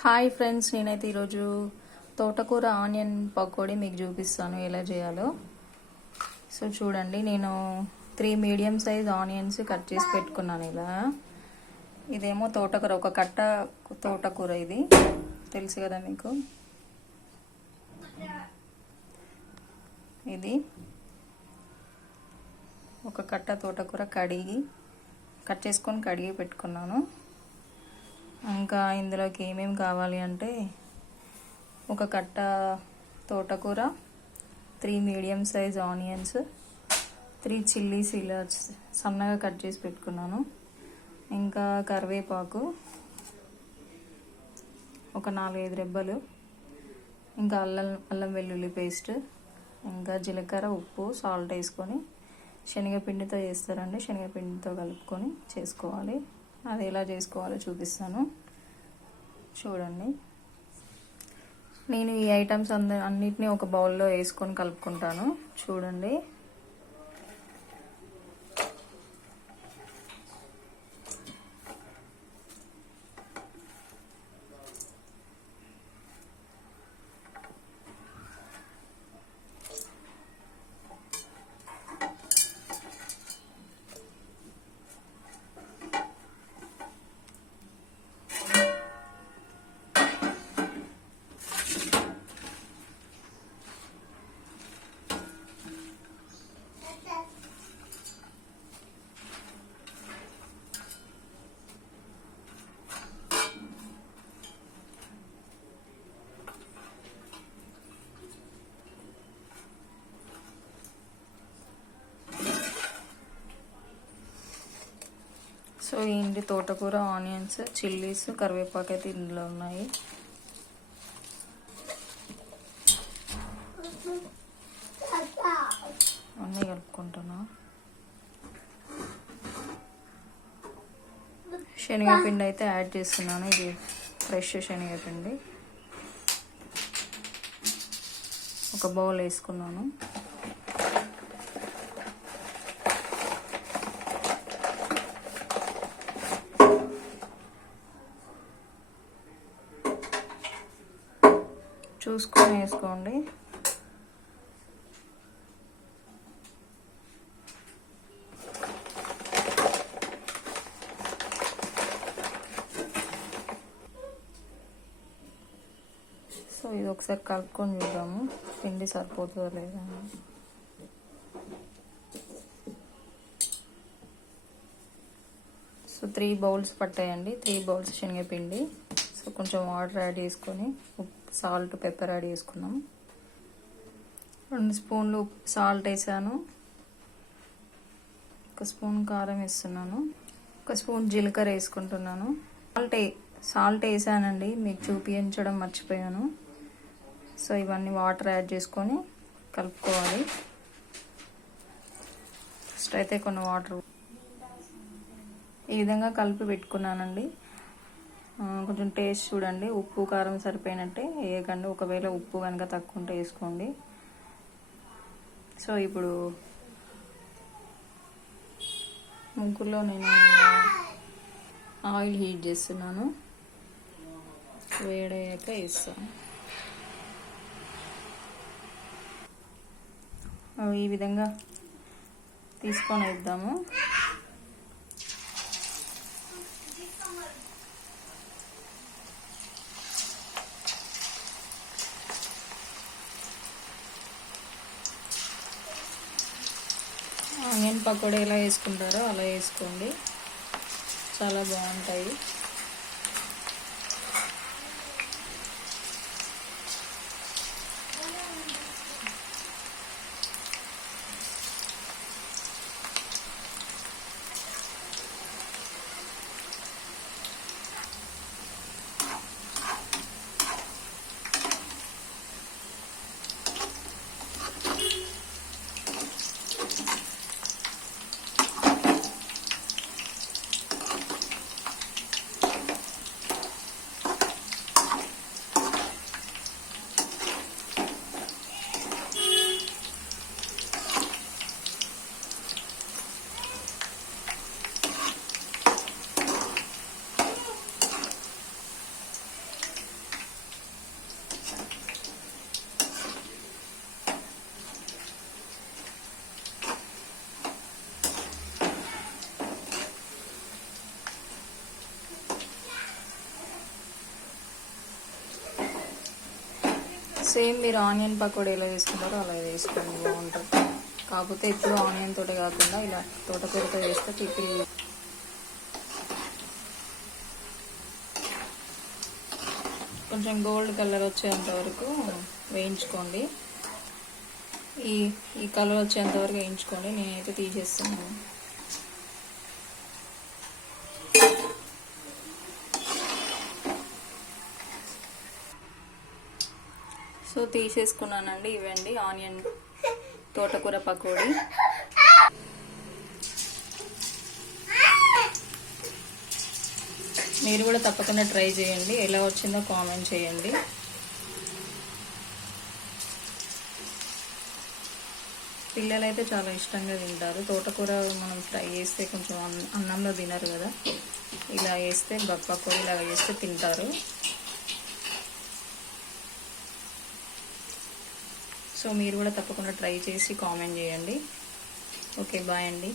Hi friends నేనైతే ఈరోజు తోటకూర ఆనియన్ పకోడీ మీకు చూపిస్తాను ఎలా చేయాలో. సో చూడండి నేను three medium size onions cut చేసి పెట్టుకున్నాను ఇలా. ఇదేమో తోటకూర ఒక కట్ట తోటకూర ఇది. తెలుసు కదా మీకు? ఇది. ఒక కట్ట తోటకూర కడిగి కట్ చేసుకొని కడిగి పెట్టుకున్నాను. ఇంకా ఇందులోకి ఏమేమి కావాలి అంటే ఒక కట్ట తోటకూర three medium size onions three chillies ఇలా సన్నగా కట్ చేసి పెట్టుకున్నాను. ఇంకా కరివేపాకు ఒక నాలుగైదు రెబ్బలు ఇంకా అల్లం అల్లం వెల్లుల్లి పేస్ట్ ఇంకా జీలకర్ర ఉప్పు సాల్ట్ వేసుకొని శనగపిండితో చేస్తారండి శనగపిండితో కలుపుకొని చేసుకోవాలి. అది ఎలా చేసుకోవాలో చూపిస్తాను. చూడండి. నేను ఈ ఐటమ్స్ అంద అన్నిటినీ ఒక బౌల్లో వేసుకొని కలుపుకుంటాను. చూడండి. సో ఏంటి తోటకూర ఆనియన్స్ చిల్లీస్ కరివేపాకు అయితే ఇందులో ఉన్నాయి. అన్నీ కలుపుకుంటున్నా. శనగపిండి అయితే యాడ్ చేస్తున్నాను. ఇది ఫ్రెష్ శనగపిండి. ఒక బౌల్ వేసుకున్నాను. చూసుకొని వేసుకోండి. సో ఇది ఒకసారి కలుపుకొని చూద్దాము. పిండి సరిపోతుందో లేదా సో త్రీ బౌల్స్ పట్టాయండి. త్రీ బౌల్స్ శనగపిండి. సో కొంచెం వాటర్ యాడ్ చేసుకొని ఉప్పు సాల్ట్ పెప్పర్ యాడ్ చేసుకున్నాం. రెండు స్పూన్లు సాల్ట్ వేసాను. ఒక స్పూన్ కారం వేస్తున్నాను. ఒక స్పూన్ జీలకర్ర వేసుకుంటున్నాను. సాల్ట్ సాల్ట్ వేసానండి మీకు చూపించడం మర్చిపోయాను. సో ఇవన్నీ వాటర్ యాడ్ చేసుకొని కలుపుకోవాలి. ఫస్ట్ అయితే కొన్ని వాటర్ ఈ విధంగా కలిపి పెట్టుకున్నానండి. కొంచెం టేస్ట్ చూడండి. ఉప్పు కారం సరిపోయినట్టే వేయకండి. ఒకవేళ ఉప్పు కనుక తక్కువ ఉంటే వేసుకోండి. సో ఇప్పుడు ముగ్గులో నేను ఆయిల్ హీట్ చేస్తున్నాను. వేడయ్యాక వేస్తాను ఈ విధంగా తీసుకొని వేద్దాము ఆనియన్ పకోడీ ఎలా వేసుకుంటారో అలా వేసుకోండి. చాలా బాగుంటాయి. సేమ్ మీరు ఆనియన్ పకోడీ ఎలా చేసుకుంటారో అలా వేసుకోండి బాగుంటుంది. కాకపోతే ఎప్పుడు ఆనియన్ తోట కాకుండా ఇలా తోటకూరతో వేస్తే పిపిల్ కొంచెం గోల్డ్ కలర్ వచ్చేంత వరకు వేయించుకోండి. ఈ ఈ కలర్ వచ్చేంత వరకు వేయించుకోండి. నేనైతే తీసేస్తాను తీసేసుకున్నానండి. ఇవండి ఆనియన్ తోటకూర పకోడీ. మీరు కూడా తప్పకుండా ట్రై చేయండి. ఎలా వచ్చిందో కామెంట్ చేయండి. పిల్లలైతే చాలా ఇష్టంగా తింటారు. తోటకూర మనం ఫ్రై చేస్తే కొంచెం అన్నంలో తినరు కదా. ఇలా వేస్తే పకోడీ ఇలా వేస్తే తింటారు. సో మీరు కూడా తప్పకుండా ట్రై చేసి కామెంట్ చేయండి. ఓకే బాయ్ అండి.